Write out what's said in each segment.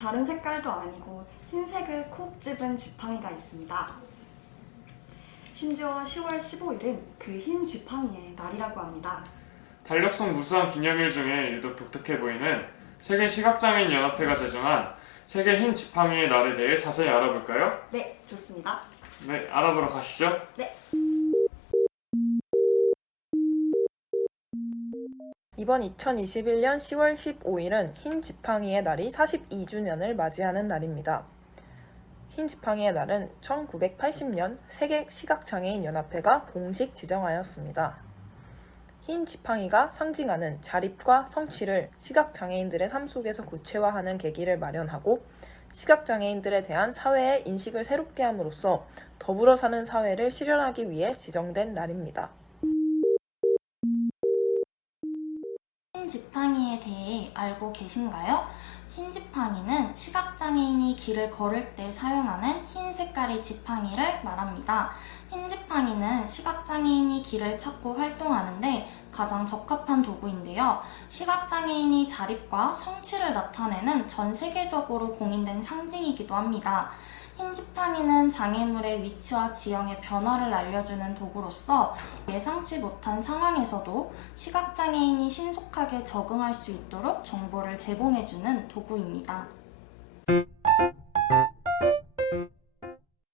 다른 색깔도 아니고 흰색을 콕 집은 지팡이가 있습니다. 심지어 10월 15일은 그 흰 지팡이의 날이라고 합니다. 달력송 무수한 기념일 중에 유독 독특해 보이는 세계 시각장애인 연합회가 제정한 세계 흰 지팡이의 날에 대해 자세히 알아볼까요? 네, 좋습니다. 네, 알아보러 가시죠. 네. 이번 2021년 10월 15일은 흰 지팡이의 날이 42주년을 맞이하는 날입니다. 흰 지팡이의 날은 1980년 세계 시각장애인 연합회가 공식 지정하였습니다. 흰 지팡이가 상징하는 자립과 성취를 시각장애인들의 삶 속에서 구체화하는 계기를 마련하고 시각장애인들에 대한 사회의 인식을 새롭게 함으로써 더불어 사는 사회를 실현하기 위해 지정된 날입니다. 흰 지팡이에 대해 알고 계신가요? 흰 지팡이는 시각장애인이 길을 걸을 때 사용하는 흰 색깔의 지팡이를 말합니다. 흰 지팡이는 시각장애인이 길을 찾고 활동하는데 가장 적합한 도구인데요. 시각장애인이 자립과 성취를 나타내는 전 세계적으로 공인된 상징이기도 합니다. 흰 지팡이는 장애물의 위치와 지형의 변화를 알려주는 도구로서 예상치 못한 상황에서도 시각장애인이 신속하게 적응할 수 있도록 정보를 제공해주는 도구입니다.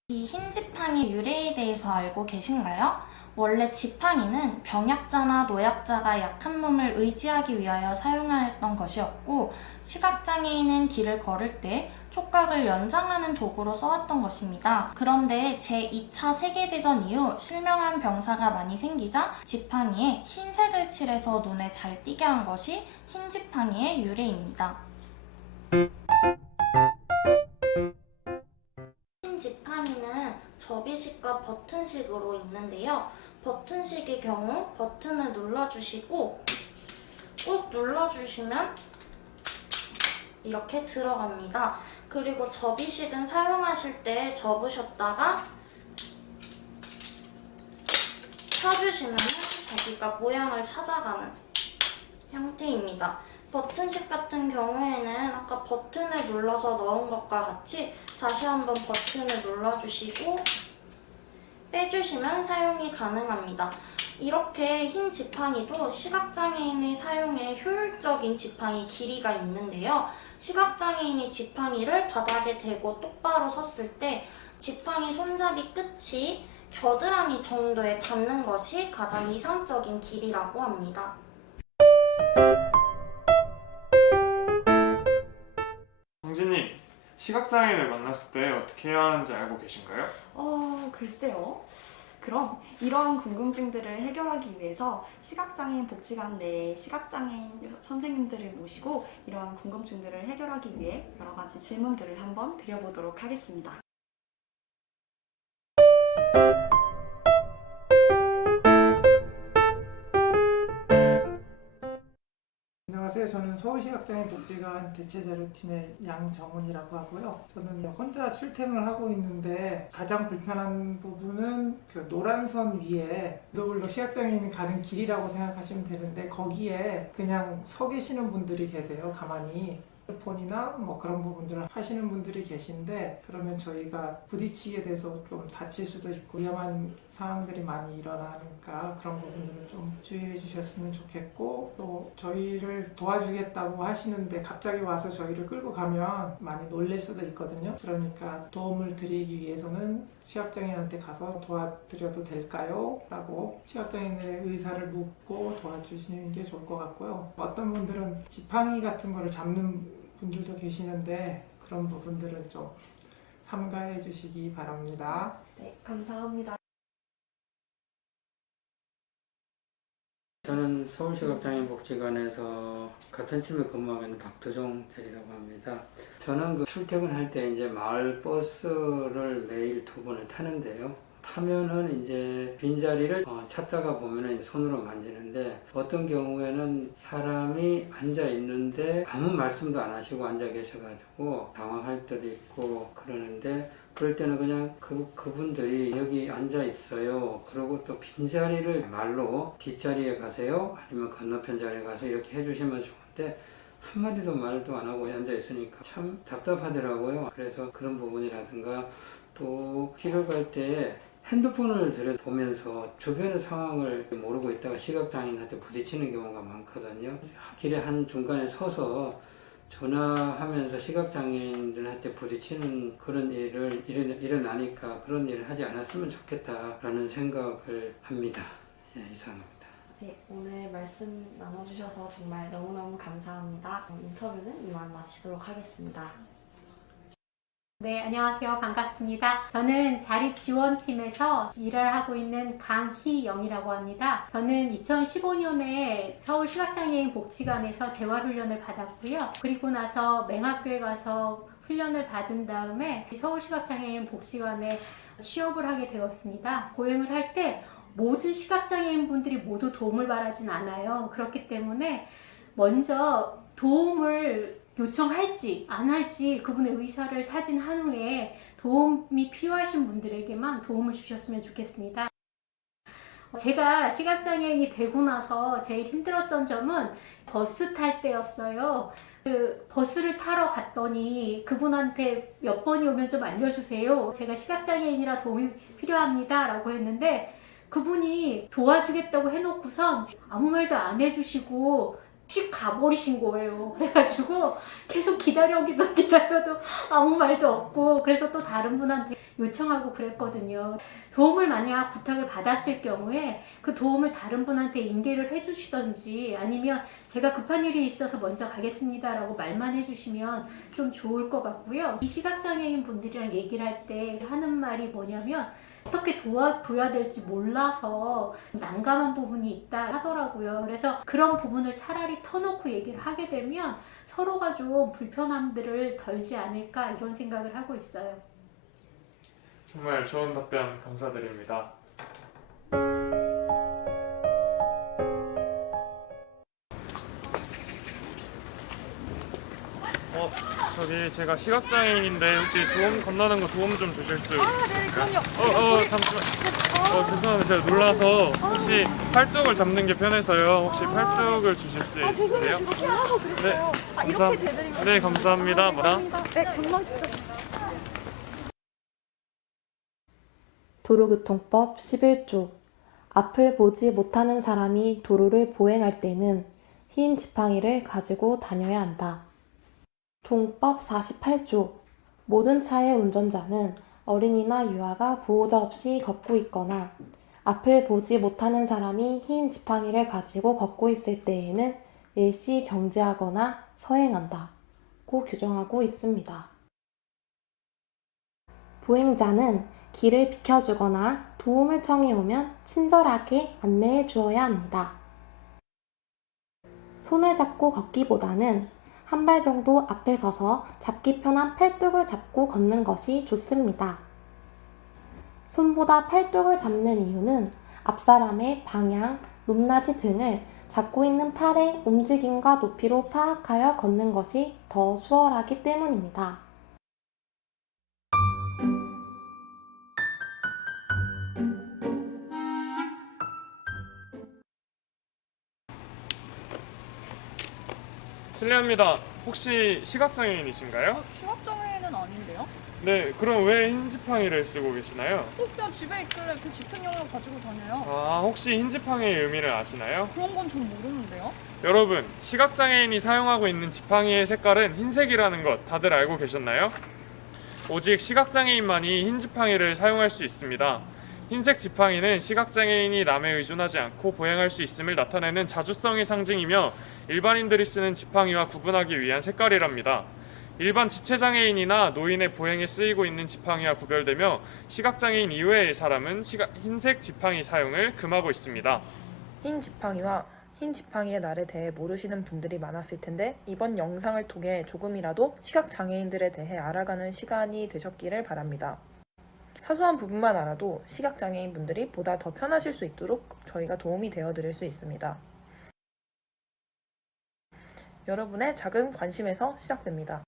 이 흰 지팡이 유래에 대해서 알고 계신가요? 원래 지팡이는 병약자나 노약자가 약한 몸을 의지하기 위하여 사용하였던 것이었고, 시각장애인은 길을 걸을 때 촉각을 연장하는 도구로 써왔던 것입니다. 그런데 제2차 세계대전 이후 실명한 병사가 많이 생기자 지팡이에 흰색을 칠해서 눈에 잘 띄게 한 것이 흰 지팡이의 유래입니다. 흰 지팡이는 접이식과 버튼식으로 있는데요. 버튼식의 경우 버튼을 눌러주시고 꾹 눌러주시면 이렇게 들어갑니다. 그리고 접이식은 사용하실 때 접으셨다가 펴주시면 자기가 모양을 찾아가는 형태입니다. 버튼식 같은 경우에는 아까 버튼을 눌러서 넣은 것과 같이 다시 한번 버튼을 눌러주시고 빼주시면 사용이 가능합니다. 이렇게 흰 지팡이도 시각장애인의 사용에 효율적인 지팡이 길이가 있는데요. 시각장애인이 지팡이를 바닥에 대고 똑바로 섰을 때 지팡이 손잡이 끝이 겨드랑이 정도에 닿는 것이 가장 이상적인 길이라고 합니다. 정진님, 시각장애인을 만났을 때 어떻게 해야 하는지 알고 계신가요? 글쎄요. 그럼 이러한 궁금증들을 해결하기 위해서 시각장애인 복지관 내에 시각장애인 선생님들을 모시고 이러한 궁금증들을 해결하기 위해 여러 가지 질문들을 한번 드려보도록 하겠습니다. 안녕하세요. 저는 서울시각장애인 복지관 대체자료팀의 양정훈이라고 하고요. 저는 혼자 출퇴근을 하고 있는데 가장 불편한 부분은 그 노란 선 위에 그걸로 시각장애인이 가는 길이라고 생각하시면 되는데 거기에 그냥 서 계시는 분들이 계세요. 가만히. 핸드폰이나 뭐 그런 부분들을 하시는 분들이 계신데 그러면 저희가 부딪히게 돼서 좀 다칠 수도 있고 위험한 상황들이 많이 일어나니까 그런 부분들을 좀 주의해 주셨으면 좋겠고 또 저희를 도와주겠다고 하시는데 갑자기 와서 저희를 끌고 가면 많이 놀랄 수도 있거든요. 그러니까 도움을 드리기 위해서는 시각장애인한테 가서 도와드려도 될까요? 라고 시각장애인의 의사를 묻고 도와주시는 게 좋을 것 같고요. 어떤 분들은 지팡이 같은 거를 잡는 분들도 계시는데 그런 부분들은 좀 삼가해 주시기 바랍니다. 네, 감사합니다. 저는 서울시각장애인 복지관에서 같은 팀에 근무하고 있는 박두종 대리라고 합니다. 저는 출퇴근할 때 이제 마을 버스를 매일 2번을 타는데요. 타면은 이제 빈자리를 찾다가 보면은 손으로 만지는데 어떤 경우에는 사람이 앉아 있는데 아무 말씀도 안 하시고 앉아 계셔가지고 당황할 때도 있고 그러는데 그럴 때는 그냥 그분들이 여기 앉아 있어요. 그리고 또 빈자리를 말로 뒷자리에 가세요. 아니면 건너편 자리에 가서 이렇게 해주시면 좋은데 한마디도 말도 안 하고 앉아 있으니까 참 답답하더라고요. 그래서 그런 부분이라든가 또 길을 갈 때 핸드폰을 들여보면서 주변의 상황을 모르고 있다가 시각장애인한테 부딪히는 경우가 많거든요. 길의 한 중간에 서서 전화하면서 시각장애인들한테 부딪히는 그런 일을 일어나니까 그런 일을 하지 않았으면 좋겠다라는 생각을 합니다. 예, 이상입니다. 네, 오늘 말씀 나눠주셔서 정말 너무너무 감사합니다. 그럼 인터뷰는 이만 마치도록 하겠습니다. 네, 안녕하세요. 반갑습니다. 저는 자립지원팀에서 일을 하고 있는 강희영이라고 합니다. 저는 2015년에 서울시각장애인 복지관에서 재활훈련을 받았고요. 그리고 나서 맹학교에 가서 훈련을 받은 다음에 서울시각장애인 복지관에 취업을 하게 되었습니다. 보행을 할 때 모든 시각장애인 분들이 모두 도움을 바라진 않아요. 그렇기 때문에 먼저 도움을 요청할지 안 할지 그분의 의사를 타진한 후에 도움이 필요하신 분들에게만 도움을 주셨으면 좋겠습니다. 제가 시각장애인이 되고 나서 제일 힘들었던 점은 버스 탈 때였어요. 그 버스를 타러 갔더니 그분한테 몇 번이 오면 좀 알려주세요. 제가 시각장애인이라 도움이 필요합니다 라고 했는데 그분이 도와주겠다고 해놓고선 아무 말도 안 해주시고 휙 가버리신 거예요. 그래가지고 계속 기다려도 아무 말도 없고 그래서 또 다른 분한테 요청하고 그랬거든요. 도움을 만약 부탁을 받았을 경우에 그 도움을 다른 분한테 인계를 해주시던지 아니면 제가 급한 일이 있어서 먼저 가겠습니다 라고 말만 해주시면 좀 좋을 것 같고요. 이 시각장애인 분들이랑 얘기를 할 때 하는 말이 뭐냐면 어떻게 도와줘야 될지 몰라서 난감한 부분이 있다 하더라고요. 그래서 그런 부분을 차라리 터놓고 얘기를 하게 되면 서로가 좀 불편함들을 덜지 않을까 이런 생각을 하고 있어요. 정말 좋은 답변 감사드립니다. 저기 제가 시각장애인인데 혹시 도움 건너는 거 도움 좀 주실 수 있을까요? 잠시만. 죄송한데 제가 놀라서 혹시 팔뚝을 잡는 게 편해서요. 혹시 팔뚝을 주실 수 있으세요? 네, 이렇게 되드리면 네, 감사합니다. 네, 건너시죠. 도로교통법 11조 앞을 보지 못하는 사람이 도로를 보행할 때는 흰 지팡이를 가지고 다녀야 한다. 동법 48조 모든 차의 운전자는 어린이나 유아가 보호자 없이 걷고 있거나 앞을 보지 못하는 사람이 흰 지팡이를 가지고 걷고 있을 때에는 일시 정지하거나 서행한다. 고 규정하고 있습니다. 보행자는 길을 비켜주거나 도움을 청해오면 친절하게 안내해 주어야 합니다. 손을 잡고 걷기보다는 한 발 정도 앞에 서서 잡기 편한 팔뚝을 잡고 걷는 것이 좋습니다. 손보다 팔뚝을 잡는 이유는 앞사람의 방향, 높낮이 등을 잡고 있는 팔의 움직임과 높이로 파악하여 걷는 것이 더 수월하기 때문입니다. 실례합니다. 혹시 시각장애인이신가요? 시각장애인은 아닌데요? 네, 그럼 왜 흰 지팡이를 쓰고 계시나요? 그냥 집에 있길래 이렇게 지탱용으로 가지고 다녀요. 혹시 흰 지팡이의 의미를 아시나요? 그런 건 전 모르는데요. 여러분, 시각장애인이 사용하고 있는 지팡이의 색깔은 흰색이라는 것 다들 알고 계셨나요? 오직 시각장애인만이 흰 지팡이를 사용할 수 있습니다. 흰색 지팡이는 시각장애인이 남에 의존하지 않고 보행할 수 있음을 나타내는 자주성의 상징이며 일반인들이 쓰는 지팡이와 구분하기 위한 색깔이랍니다. 일반 지체장애인이나 노인의 보행에 쓰이고 있는 지팡이와 구별되며 시각장애인 이외의 사람은 흰색 지팡이 사용을 금하고 있습니다. 흰 지팡이와 흰 지팡이의 날에 대해 모르시는 분들이 많았을 텐데 이번 영상을 통해 조금이라도 시각장애인들에 대해 알아가는 시간이 되셨기를 바랍니다. 사소한 부분만 알아도 시각장애인 분들이 보다 더 편하실 수 있도록 저희가 도움이 되어 드릴 수 있습니다. 여러분의 작은 관심에서 시작됩니다.